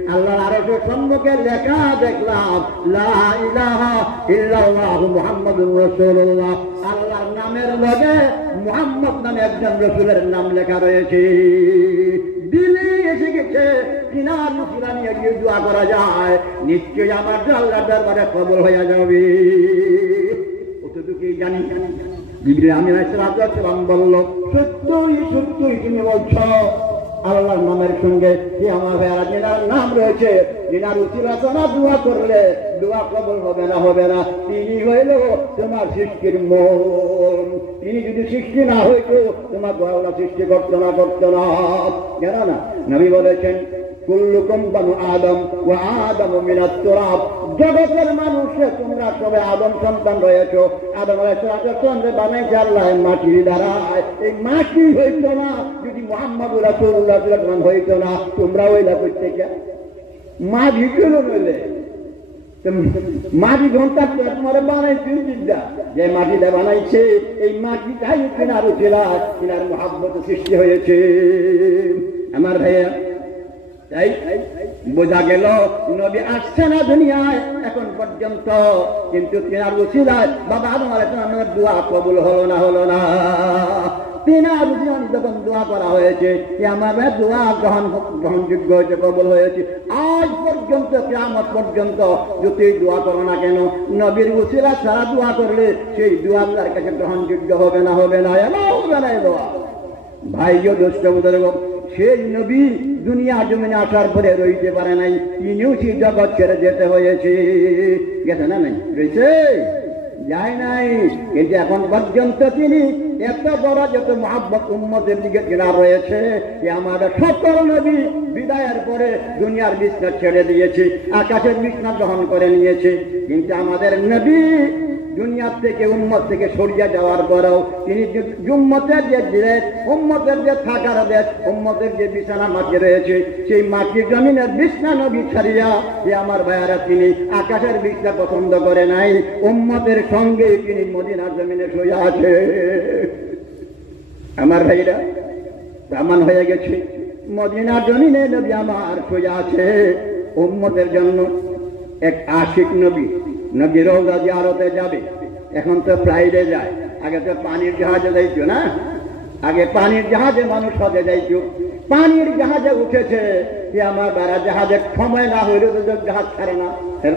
আল্লাহর আরশের সম্মুখে লেখা দেখলাম লা ইলাহা ইল্লাল্লাহু মুহাম্মাদুর রাসূলুল্লাহ। আল্লাহর নামের লগে মুহাম্মদ নামে একজন রাসূলের নাম লেখা রয়েছে। দিলে এসে গেছে কিনার মুসলা নিয়ে গিয়ে দোয়া করা যায়, নিশ্চয়ই আমার আল্লাহর দরবারে কবুল হয়ে যাবে। অতটুকুই জানি। জিবরিল আমিন আলাইহিস সালাম বলল, সত্যই সত্যই তুমি বলছ আল্লাহর নামের সঙ্গে কি আমার ভাইয়ারা যিনার নাম রয়েছে, যিনার উচিলাচনা দোয়া করলে দোয়া কবুল হবে না, হবে না। তিনি হইল তোমার সৃষ্টির মূল। তিনি যদি সৃষ্টি না হইতো তোমার দোয়া সৃষ্টি করতো না, করতো না। জানা না, নবী বলেছেন কুল্লুকুম বানু আদম ওয়া আদামু মিনাত তুরাব। জগতের মানুষে তোমরা সবে আদম সন্তান রয়েছো। আদম আলাইহিস সালাম বানাইছে আল্লাহ মাটির দ্বারা। এই মাটি হইতো না যদি মুহাম্মদুর রাসূলুল্লাহ সাল্লাল্লাহু আলাইহি ওয়াসাল্লাম হইতো না, তোমরা ওইলা করতে কে? মাটি কেন নইলে? মাটি ঘন্টা তোমার বানাইছে চিন্তা যে মাটিটা বানাইছে, এই মাটিটাই কেনার ছিল, কেনার মুহাব্বত সৃষ্টি হয়েছে। আমার ভাইয়া, তাই বোঝা গেল নবী আসছে না দুনিয়ায় এখন পর্যন্ত, কিন্তু তিনার উসিলায় বাবা আদম আলাইহিস সালামের দোয়া কবুল হলো না, হলো না। তিনার উসিলায় যখন দোয়া করা হয়েছে, আমার দোয়া গ্রহণযোগ্য হয়েছে, কবুল হয়েছে। আজ পর্যন্ত কিয়ামত পর্যন্ত যতই দোয়া করো না কেন, নবীর উসিলা ছাড়া দোয়া করলে সেই দোয়া তার কাছে গ্রহণযোগ্য হবে না, হবে না, এমন হবে না। দোয়া ভাইও দোষটা বুঝে, সেই নবী দুনিয়া জমিনে আসার পরে রইতে পারে নাই, তিনিও সেই জগৎ ছেড়ে যেতে হয়েছে। গেছে না? নাই রয়েছে, যায় নাই। কিন্তু এখন পর্যন্ত তিনি এত বড় যত মহাব্বত উম্মতের দিকে ঘেরা রয়েছে, আমাদের সকল নবী বিদায়ের পরে দুনিয়ার বিছনা ছেড়ে দিয়েছে, আকাশের বিছনা গ্রহণ করে নিয়েছে। কিন্তু আমাদের নবী দুনিয়ার থেকে উম্মত থেকে সরিয়ে যাওয়ার পরেও তিনি উম্মতের যে দেশ, উম্মতের যে থাকার দেশ, উম্মতের যে বিছানা মাটি রয়েছে, সেই মাটির জমিনের বিছনা নবী ছাড়িয়া আমার ভাইয়ারা তিনি আকাশের বিছনা পছন্দ করে নাই, উম্মতের সঙ্গে তিনি মদিনার জমিনে শুয়ে আছে। আমার ভাইরা প্রমাণ হয়ে গেছে, মদিনার জমিনে নবী আমার শুয়ে আছে উম্মতের জন্য। এক আশিক নবী, নবী রওজা জিয়ারতে যাবে, এখন তো ফ্লাইটে যায়, আগে তো পানির জাহাজে যাইতো না। আগে পানির জাহাজে মানুষ হজে যাইতো, পানির জাহাজে উঠেছে আমার বেড়া জাহাজে সময় না হইলে তো জাহাজ ছাড়ে না,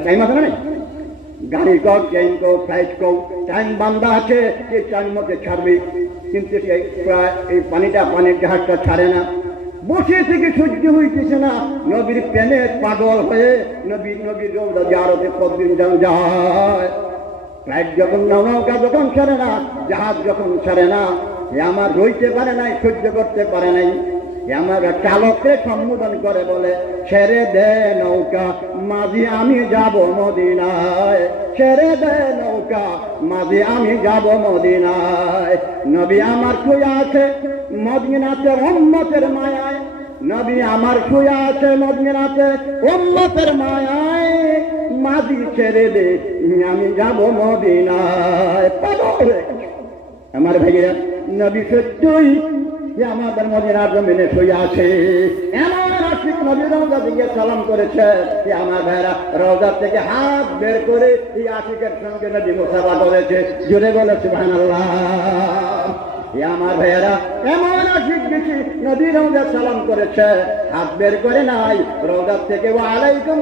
টাইম আছে না? গাড়ি কও, ট্রেন কও, ফ্লাইট কও, টাইম বান্ধা আছে, সেই টাইম মধ্যে ছাড়বে। কিন্তু এই পানির জাহাজটা ছাড়ে না, বসে থেকে সহ্য হইতেছে না। নবীর প্রেমে পাগল হয়ে নবীর রওজা জিয়ারতে প্রতিদিন যায়। ফ্লাইট যখন নৌকা যখন ছাড়ে না, জাহাজ যখন ছাড়ে না, আমার রইতে পারে নাই, সহ্য করতে পারে নাই। আমার চালককে সম্বোধন করে বলে, ছেড়ে দে নৌকা মাঝি আমি যাব মদিনায়, ছেড়ে দে নৌকা মাঝি আমি যাব মদিনায়। নবী আমার শুয়ে আছে মদিনাতে উম্মতের মায়ায়, নবী আমার শুয়ে আছে মদিনাতে উম্মতের মায়ায়, মাঝি ছেড়ে দে আমি যাব মদিনায়। পাগল আমার ভাইয়েরা, নবী সত্যই আমাদের মদিনার জমিনে শুয়ে আছে। এমন আশিক নবী রওজা থেকে সালাম করেছে, আমার ভাইরা রওজা থেকে হাত বের করে এই আশিকের সঙ্গে নবী মুসাফা করেছে। জোরে বলে সুবহানাল্লাহ। আমার ভাইয়েরা, এমন আশিক বেশি নবী রওজা সালাম করেছে, হাত বের করে নাই, রওজা থেকে ওয়া আলাইকুম